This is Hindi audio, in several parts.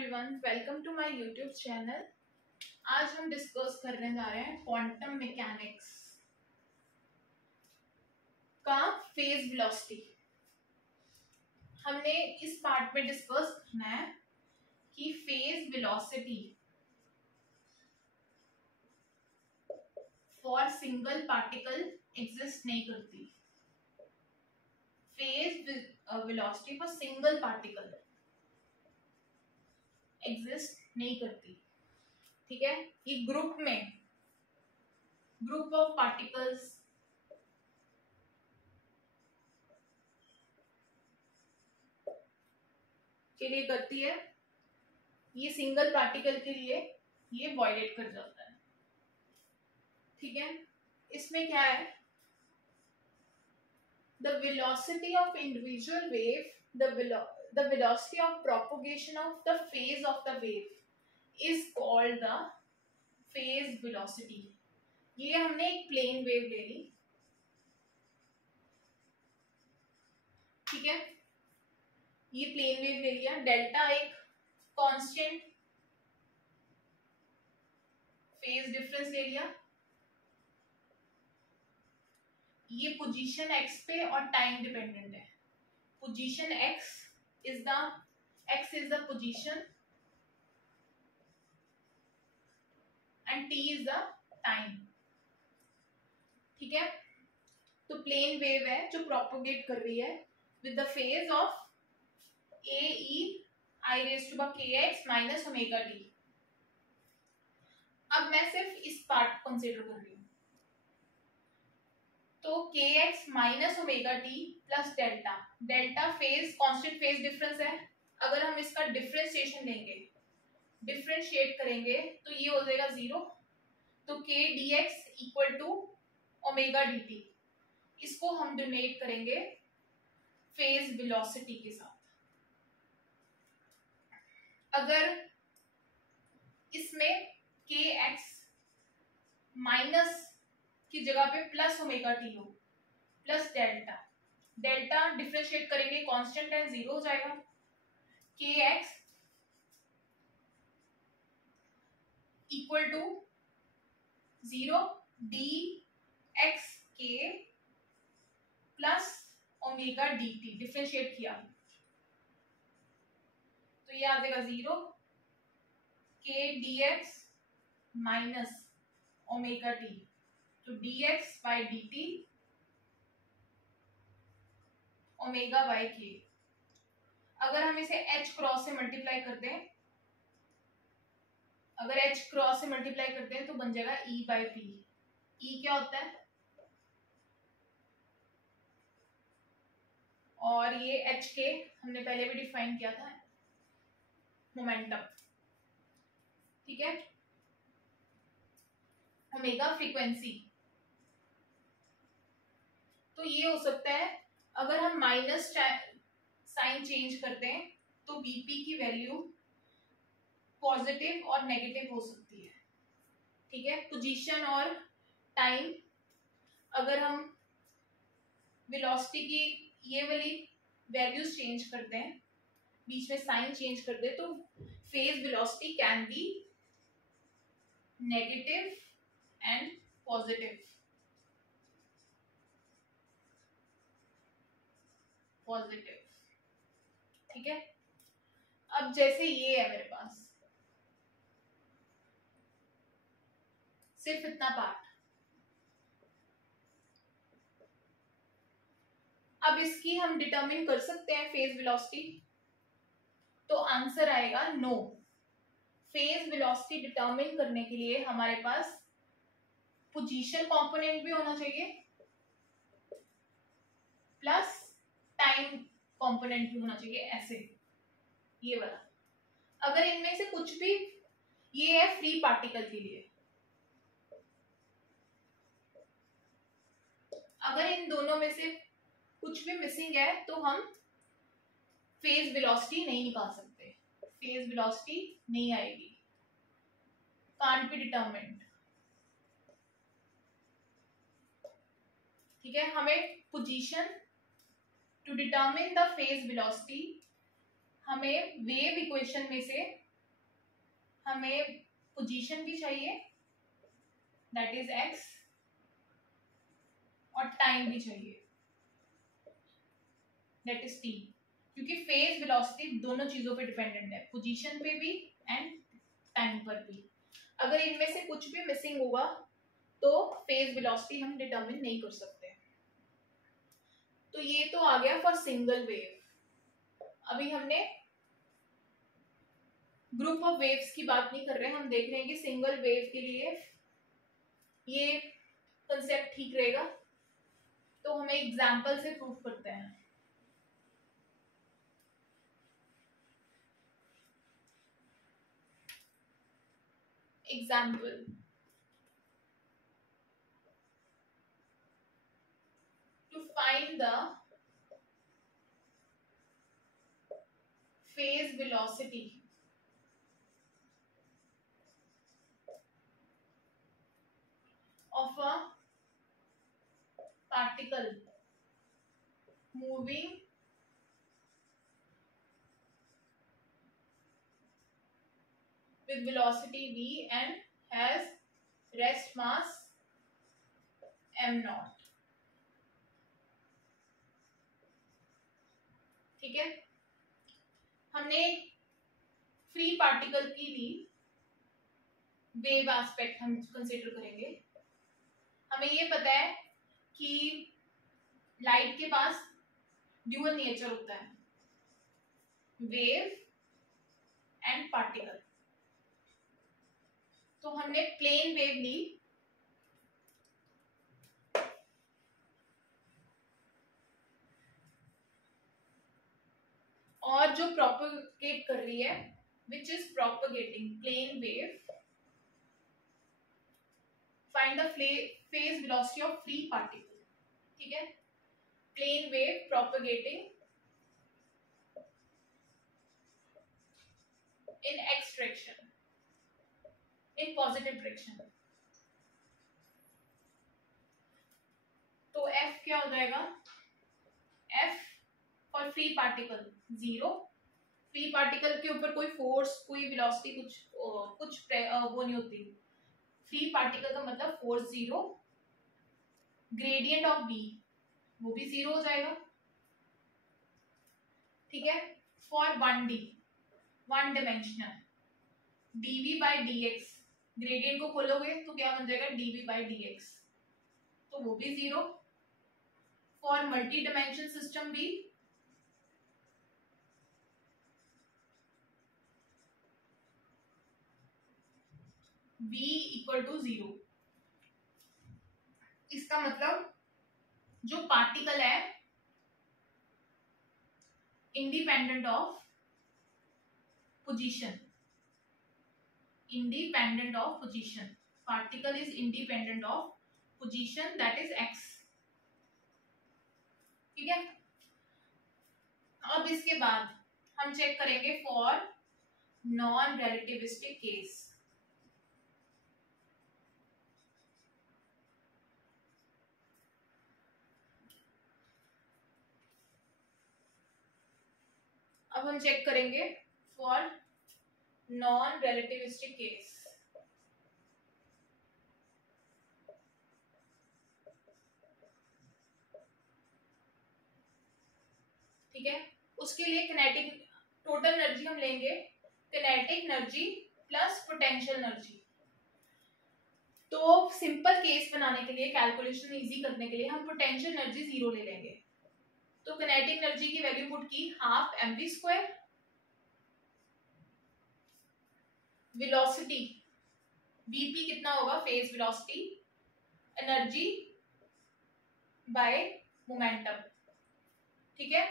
Everyone, welcome to my YouTube channel. आज हम डिस्कस करने जा रहे हैं क्वांटम मैकेनिक्स का फेज वेलोसिटी। हमने इस पार्ट में डिस्कस करना है कि phase velocity for single particle exist नहीं करती। Phase velocity for single particle exist नहीं करती, ठीक है। ये ग्रुप ऑफ पार्टिकल्स के लिए करती है। ये सिंगल पार्टिकल के लिए ये वायलेट कर जाता है, ठीक है। इसमें क्या है, the velocity of individual wave, the velocity of propagation of the phase of the wave is called the phase velocity। ये हमने एक प्लेन वेव ले ली, ठीक है। ये प्लेन वेव ले लिया, डेल्टा एक कांस्टेंट फेज डिफरेंस ले लिया। ये पोजीशन x पे और टाइम डिपेंडेंट है। Position x is the position and t is the time, ठीक है। तो प्लेन वेव है जो प्रोपोगेट कर रही है with the phase of a e i raised to kx minus omega t। अब मैं सिर्फ इस पार्ट कंसीडर कर रही हूँ, तो kx minus omega T plus delta, delta phase constant phase difference है। अगर हम इसका डिफरेंशिएशन लेंगे, डिफरेंशिएट करेंगे तो ये हो जाएगा 0। तो k dx equal to omega dt। इसको हम डिनोट करेंगे फेज वेलोसिटी के साथ। अगर इसमें kx माइनस की जगह पे प्लस ओमेगा टी हो प्लस डेल्टा, डेल्टा डिफरेंशिएट करेंगे कांस्टेंट है, 0 हो जाएगा। kx equal to 0 dx k plus omega dt differentiate किया तो ये आ जाएगा 0 k dx minus omega T, तो dx by dt omega by k। अगर हम इसे h क्रॉस से मल्टीप्लाई कर दें, अगर h क्रॉस से मल्टीप्लाई करते हैं तो बन जाएगा e बाई p। e क्या होता है, और ये h के हमने पहले भी डिफाइन किया था, मोमेंटम, ठीक है। ओमेगा फ्रीक्वेंसी, तो ये हो सकता है अगर हम माइनस साइन चेंज करते हैं तो Vp की वैल्यू पॉजिटिव और नेगेटिव हो सकती है, ठीक है। पोजीशन और टाइम, अगर हम वेलोसिटी की ये वाली वैल्यूज चेंज करते हैं, बीच में साइन चेंज कर दे, तो phase velocity can be negative and positive. ठीक है। अब जैसे ये है मेरे पास सिर्फ इतना पार्ट, अब इसकी हम डिटरमिन कर सकते हैं फेज वेलोसिटी, तो आंसर आएगा नो। फेज वेलोसिटी डिटरमिन करने के लिए हमारे पास पोजीशन कंपोनेंट भी होना चाहिए प्लस टाइम कंपोनेंट भी होना चाहिए, ऐसे ये वाला। अगर इनमें से कुछ भी, ये है फ्री पार्टिकल के लिए, अगर इन दोनों में से कुछ भी मिसिंग है तो हम फेज वेलोसिटी नहीं निकाल सकते, फेज वेलोसिटी नहीं आएगी, कांट बी डिटरमिन्ड, ठीक है। हमें position to determine the phase velocity, हमें वेव इक्वेशन में से हमें पोजीशन भी चाहिए दैट इज x और टाइम भी चाहिए दैट इज t, क्योंकि फेज वेलोसिटी दोनों चीजों पे डिपेंडेंट है, पोजीशन पे भी एंड टाइम पर भी। अगर इनमें से कुछ भी मिसिंग होगा तो फेज वेलोसिटी हम डिटरमिन नहीं कर सकते। तो ये तो आ गया फॉर सिंगल वेव। अभी हमने ग्रुप ऑफ वेव्स की बात नहीं कर रहे हैं, हम देख रहे हैं कि सिंगल वेव के लिए ये कंसेप्ट ठीक रहेगा। तो हमें एग्जाम्पल से प्रूफ करते हैं। Example, to find the phase velocity of a particle moving with velocity v and has rest mass m naught। ठीक है, हमने फ्री पार्टिकल की ली, वेव एस्पेक्ट हम कंसीडर करेंगे। हमें ये पता है कि लाइट के पास ड्यूअल नेचर होता है, वेव एंड पार्टिकल। तो हमने प्लेन वेव ली, और जो प्रोपगेट कर रही है which is propagating plane wave, find the phase velocity of free particle. ठीक है, plane wave propagating in x direction, in positive direction. तो f क्या हो जाएगा, f for free particle 0। Free particle के ऊपर कोई फोर्स, कोई वेलोसिटी, कुछ वो नहीं होती। फ्री पार्टिकल का मतलब फोर्स 0, ग्रेडियंट ऑफ v वो भी 0 हो जाएगा। ठीक है, for 1D, one dimensional, dv by dx, gradient को खोलोगे तो क्या बन जाएगा, dv बाई dx, तो वो भी 0। फॉर मल्टी डिमेंशन सिस्टम भी v इक्वल टू 0। इसका मतलब जो पार्टिकल है independent of position, independent of position, particle is independent of position, that is x। ठीक है, अब इसके बाद हम चेक करेंगे फॉर नॉन रिलेटिविस्टिक केस। अब हम चेक करेंगे फॉर नॉन रिलेटिविस्टिक केस। ठीक है, उसके लिए किनेटिक टोटल एनर्जी हम लेंगे, kinetic energy plus potential energy. तो सिंपल केस बनाने के लिए, कैलकुलेशन इजी करने के लिए हम पोटेंशियल एनर्जी 0 ले लेंगे। तो किनेटिक एनर्जी की वैल्यू पुट की हाफ mv², वेलोसिटी vp कितना होगा, phase velocity, energy by momentum. ठीक है,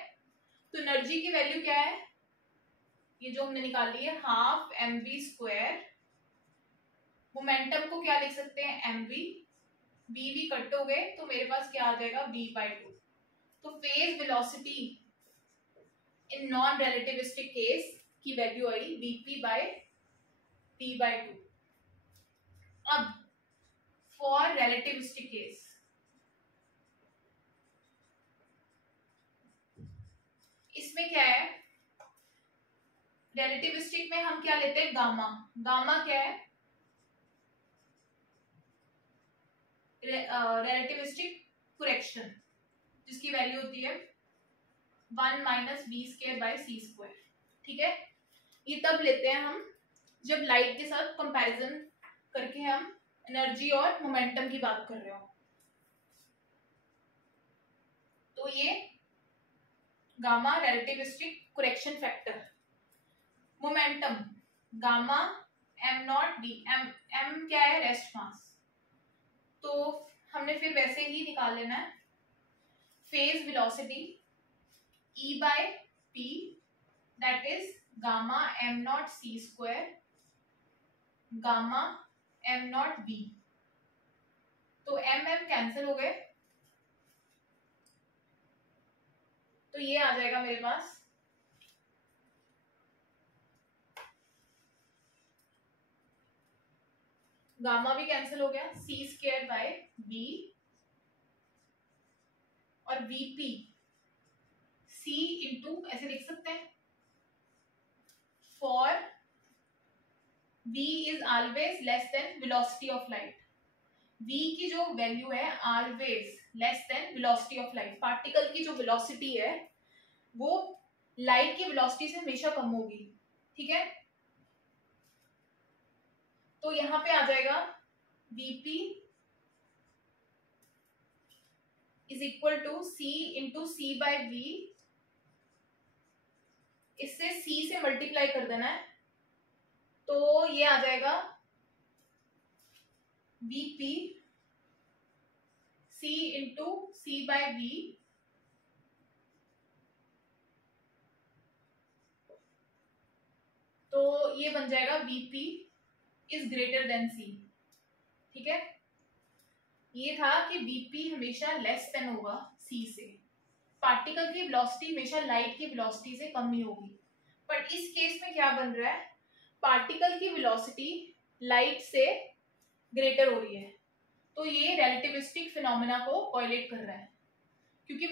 तो एनर्जी की वैल्यू क्या है, ये जो हमने निकाली है हाफ mv², मोमेंटम को क्या लिख सकते हैं, mv, v कट हो गए तो मेरे पास क्या आ जाएगा, v/2। तो phase velocity in non relativistic case की वैल्यू आई vp/t/2। अब फॉर रिलेटिविस्टिक केस, इसमें क्या है, रिलेटिविस्टिक में हम क्या लेते हैं, गामा। गामा क्या है, रिलेटिविस्टिक करेक्शन, जिसकी वैल्यू होती है 1 minus b square by c square. ठीक है, ये तब लेते हैं हम जब लाइट के साथ कंपैरिजन करके हम एनर्जी और मोमेंटम की बात कर रहे हो। तो ये gamma relativistic correction factor. Momentum gamma m naught d, m क्या है, रेस्ट मास। तो हमने फिर वैसे ही निकाल लेना है phase velocity E by P, that is gamma m naught c square gamma m naught b। तो m कैंसिल हो गए, तो ये आ जाएगा मेरे पास गामा भी कैंसिल हो गया, c स्क्वायर बाय b और vp c इंटू ऐसे लिख सकते हैं, for v is always less than velocity of light. v की जो वैल्यू है always less than velocity of light. Particle की जो वेलोसिटी है वो लाइट की वेलोसिटी से हमेशा कम होगी। ठीक है, तो यहां पे आ जाएगा vp is equal to c into c by v। इससे c से मल्टीप्लाई कर देना है, तो ये आ जाएगा vp c into c by v तो ये बन जाएगा vp is greater than c। ठीक है, ये था कि vp हमेशा लेस देन होगा c से। पार्टिकल की वेलोसिटी हमेशा लाइट की वेलोसिटी से कम ही होगी। बट इस केस में क्या बन रहा है, पार्टिकल की वेलोसिटी लाइट से ग्रेटर हो रही है, तो ये रिलेटिविस्टिक फिनोमेना को कोरिलेट कर रहा है। क्योंकि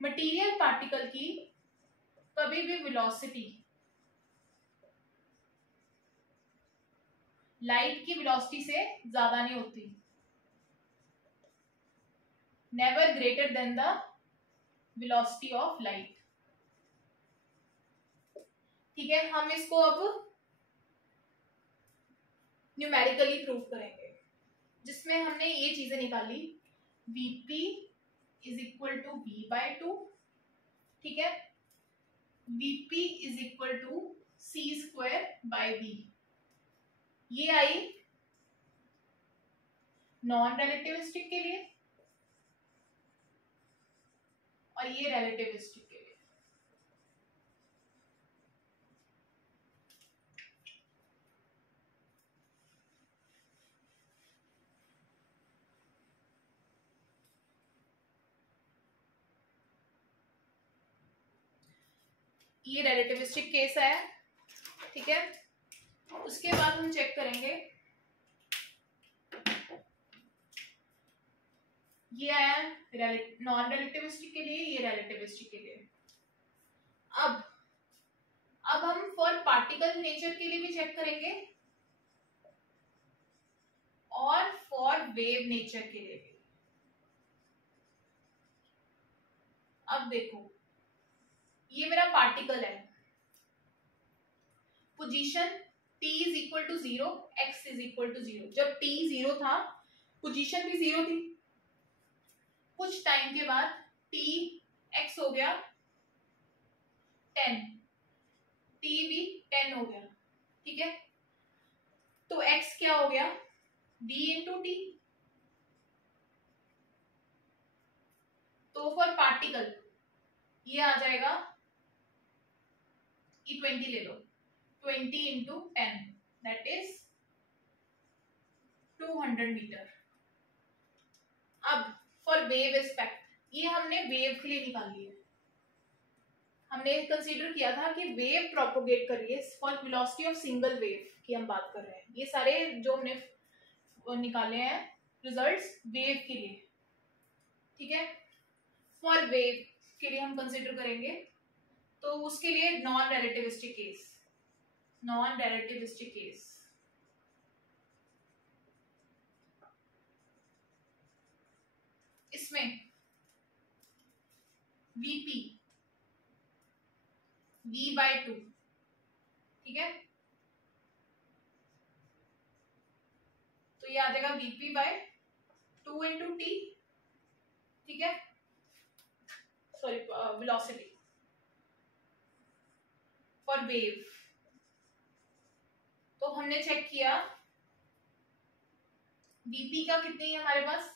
मटेरियल पार्टिकल की कभी भी वेलोसिटी लाइट की वेलोसिटी से ज्यादा नहीं होती, never greater than the velocity of light. ठीक है, हम इसको अब न्यूमेरिकली प्रूव करेंगे, जिसमें हमने ये चीजें निकाली, vp is equal to v by 2। ठीक है, vp is equal to c square by v। ये आई नॉन रिलेटिविस्टिक के लिए और ये रिलेटिविस्टिक के लिए। ये रिलेटिविस्टिक केस है। ठीक है, उसके बाद हम चेक करेंगे, ये आया नॉन रिलेटिविस्टिक के लिए, ये रिलेटिविस्टिक के लिए। अब हम फॉर पार्टिकल नेचर के लिए भी चेक करेंगे और फॉर वेव नेचर के लिए भी। अब देखो, ये मेरा पार्टिकल है, position t is equal to 0, x is equal to 0। जब t 0 था पोजीशन भी 0 थी, कुछ टाइम के बाद t x हो गया 10, t भी 10 हो गया। ठीक है, तो x क्या हो गया, v इंटू टी। तो फॉर पार्टिकल ये आ जाएगा, E20 ले लो, 20 इंटू 10 दैट इज 200 मीटर। अब फॉर वेव एस्पेक्ट, ये हमने वेव के लिए निकाली है। हमने कंसीडर किया था कि वेव प्रोपोगेट करिए, for velocity of single wave की हम बात कर रहे हैं। ये सारे जो हमने निकाले हैं रिजल्ट्स वेव के लिए। ठीक है, फॉर वेव के लिए हम कंसीडर करेंगे, तो उसके लिए non relativistic case, non relativistic case, इसमें वीपी v/2, ठीक है, तो ये आ जाएगा vp/2 इंटू टी, ठीक है, सॉरी वेलोसिटी फॉर वेव। तो हमने चेक किया vp का कितनी है हमारे पास,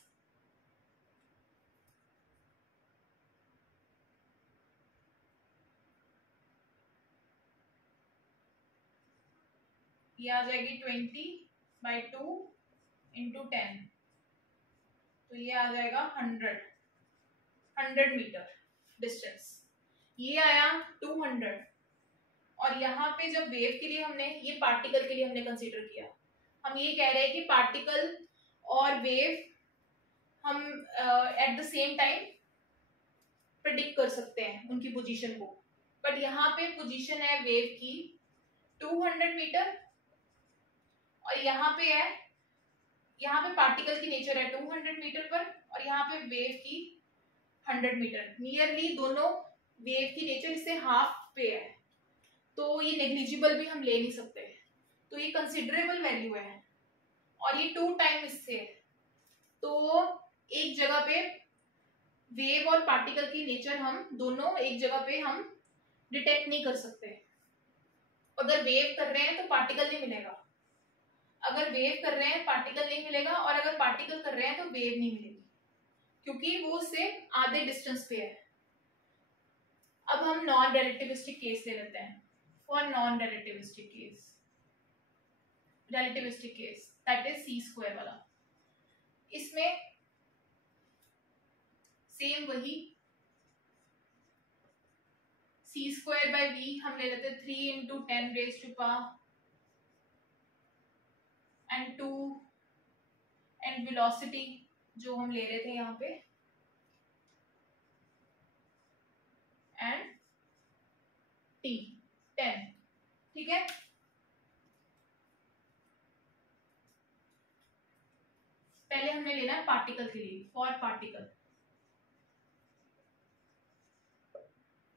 ये आ जाएगी 20/2 इंटू 10, तो ये आ जाएगा 100 मीटर डिस्टेंस, ये आया 200। और यहाँ पे जब वेव के लिए हमने, ये पार्टिकल के लिए हमने कंसीडर किया, हम ये कह रहे हैं कि पार्टिकल और वेव हम eight the same time predict कर सकते हैं उनकी पोजीशन को, बट यहाँ पे पोजीशन है वेव की 200 मीटर और यहाँ पे है, यहाँ पे पार्टिकल की नेचर है 200 मीटर पर और यहाँ पे वेव की 100 मीटर, नियरली दोनों वेव की नेचर इससे हाफ पे है, तो ये नेग्लिजिबल भी हम ले नहीं सकते, तो ये कंसिडरेबल वैल्यू है और ये 2 टाइम इससे है, तो एक जगह पे वेव और पार्टिकल की नेचर हम दोनों एक जगह पे हम डिटेक्ट नहीं कर सकते। अगर वेव कर रहे हैं तो पार्टिकल नहीं मिलेगा, अगर वेव कर रहे हैं पार्टिकल नहीं मिलेगा, और अगर पार्टिकल कर रहे हैं तो वेव नहीं मिलेगी, क्योंकि वो उससे आधे डिस्टेंस पे है। अब हम नॉन रिलेटिविस्टिक केस ले लेते हैं, for non relativistic case, relativistic case that is c square वाला, इसमें सेम वही c²/v हम ले लेते 3 into 10 raise to power and 2 and velocity जो हम ले रहे थे यहाँ पे एंड t 10, ठीक है। पहले हमने लेना है पार्टिकल के लिए, फॉर पार्टिकल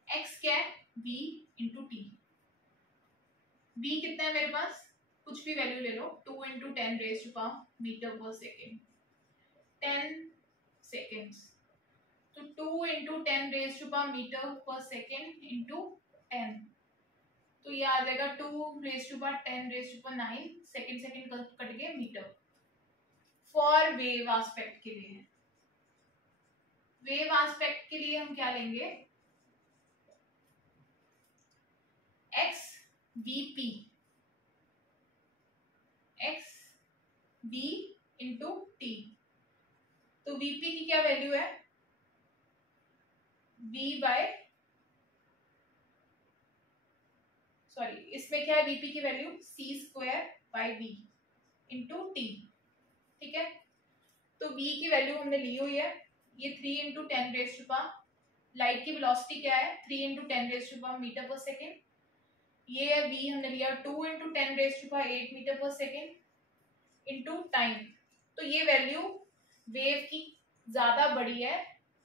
x क्या है v इंटू टी, v कितना है मेरे पास, कुछ भी वैल्यू ले लो, 2 into 10 raise to power metre per second, 10 seconds, तो 2 into 10 raise to power metre per second into 10, तो ये आ जाएगा 2 raise to power 10 raise to power 9, second second cut गए मीटर। फॉर वेव एस्पेक्ट के लिए, वेव एस्पेक्ट के लिए हम क्या लेंगे, x vp, x v into T, तो vp की क्या वैल्यू है, इसमें क्या है vp की वैल्यू c²/v इंटू टी, ठीक है। तो v की वैल्यू हमने ली हुई है, ये 3 into 10 raise to power, light की वेलोसिटी क्या है 3 into 10 raise to power metre per second, ये है v हमने लिया 2 into 10 raise to power 8 metre per second into time, तो ये वैल्यू वेव की ज्यादा बड़ी है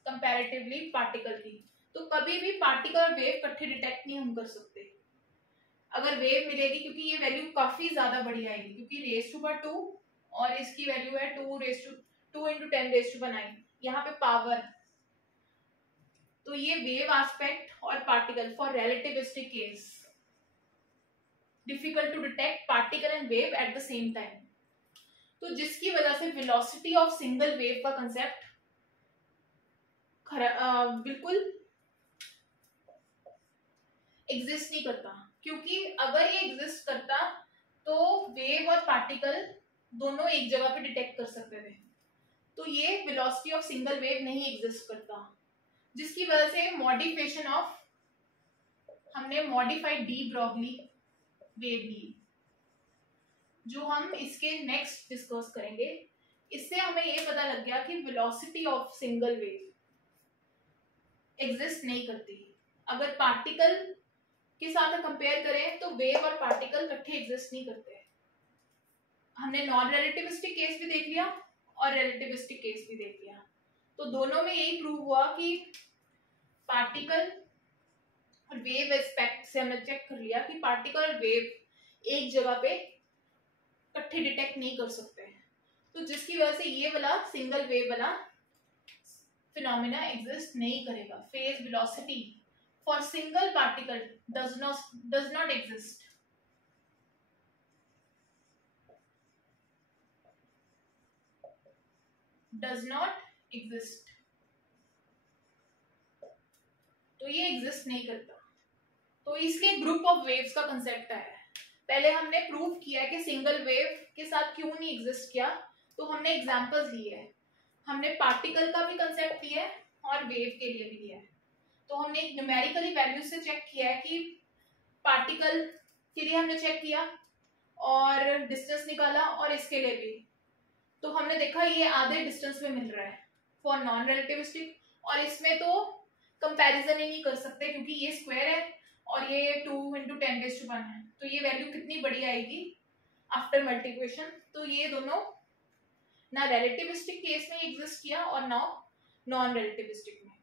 कंपैरेटिवली पार्टिकल की, तो कभी भी पार्टिकल और वेव इकट्ठे डिटेक्ट नहीं हम कर सकते। अगर वेव मिलेगी, क्योंकि ये वैल्यू काफी ज्यादा बड़ी आएगी, क्योंकि रेज टू पावर 2 और इसकी वैल्यू है 2 इंटू 10 रेज टू पावर 9, यहाँ पे पावर, तो ये वेव एस्पेक्ट और particle for relativistic case, difficult to detect particle and wave at the same time, तो जिसकी वजह से वेलोसिटी ऑफ सिंगल वेव का कंसेप्ट बिल्कुल एग्जिस्ट नहीं करता, क्योंकि अगर ये एग्जिस्ट करता तो वेव और पार्टिकल दोनों एक जगह पे डिटेक्ट कर सकते थे, तो ये वेलोसिटी ऑफ सिंगल वेव नहीं एग्जिस्ट करता, जिसकी वजह से मॉडिफिकेशन ऑफ, हमने मॉडिफाइड डी ब्रॉगली वेव ली, जो हम इसके नेक्स्ट डिस्कस करेंगे। इससे हमें ये पता लग गया कि velocity of single wave exist नहीं करती, अगर पार्टिकल के साथ कंपेयर करें तो वेव और पार्टिकल इकट्ठे एग्जिस्ट नहीं करते। हमने नॉन रिलेटिविस्टिक केस भी देख लिया और रिलेटिविस्टिक केस भी देख लिया, तो दोनों में यही प्रूव हुआ कि पार्टिकल और वेव एस्पेक्ट से हमने चेक कर लिया कि पार्टिकल और वेव एक जगह पे इकट्ठे डिटेक्ट नहीं कर सकते, तो जिसकी वजह से ये वाला सिंगल वेव वाला फिनोमेना एग्जिस्ट नहीं करेगा। Phase velocity for single particle does not exist. Does not exist, तो ये एग्जिस्ट नहीं करता। तो इसलिए ग्रुप ऑफ वेव्स का कंसेप्ट आया है। पहले हमने प्रूव किया कि सिंगल वेव के साथ क्यों नहीं एग्जिस्ट किया, तो हमने एग्जांपल्स लिए हैं। हमने पार्टिकल का भी कंसेप्ट लिया है और वेव के लिए भी लिया है। तो हमने एक न्यूमेरिकली वैल्यू से चेक किया है कि पार्टिकल के लिए हमने चेक किया और डिस्टेंस निकाला, और इसके लिए भी। तो हमने देखा ये आधे डिस्टेंस में मिल रहा है फॉर नॉन रिलेटिविस्टिक, और इसमें तो कंपैरिजन ही नहीं कर सकते क्योंकि ये स्क्वायर है और ये 2 × 10⁻⁴ है, तो ये वैल्यू कितनी बड़ी आएगी आफ्टर मल्टीप्लिकेशन। तो ये दोनों ना रिलेटिविस्टिक केस में एग्जिस्ट किया और ना नॉन रिलेटिविस्टिक में।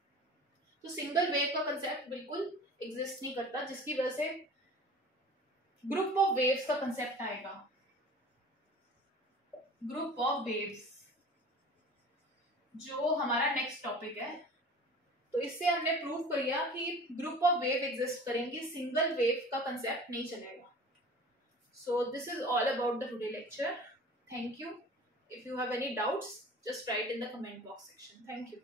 तो सिंगल वेव का कंसेप्ट बिल्कुल एग्जिस्ट नहीं करता, जिसकी वजह से ग्रुप ऑफ वेव्स का कंसेप्ट आएगा। ग्रुप ऑफ वेव्स जो हमारा नेक्स्ट टॉपिक है, तो इससे हमने प्रूव कर लिया कि ग्रुप ऑफ वेव एग्जिस्ट करेंगे, सिंगल वेव का कंसेप्ट नहीं चलेगा। So this is all about the today lecture. Thank you. If you have any doubts, just write in the comment box section. Thank you.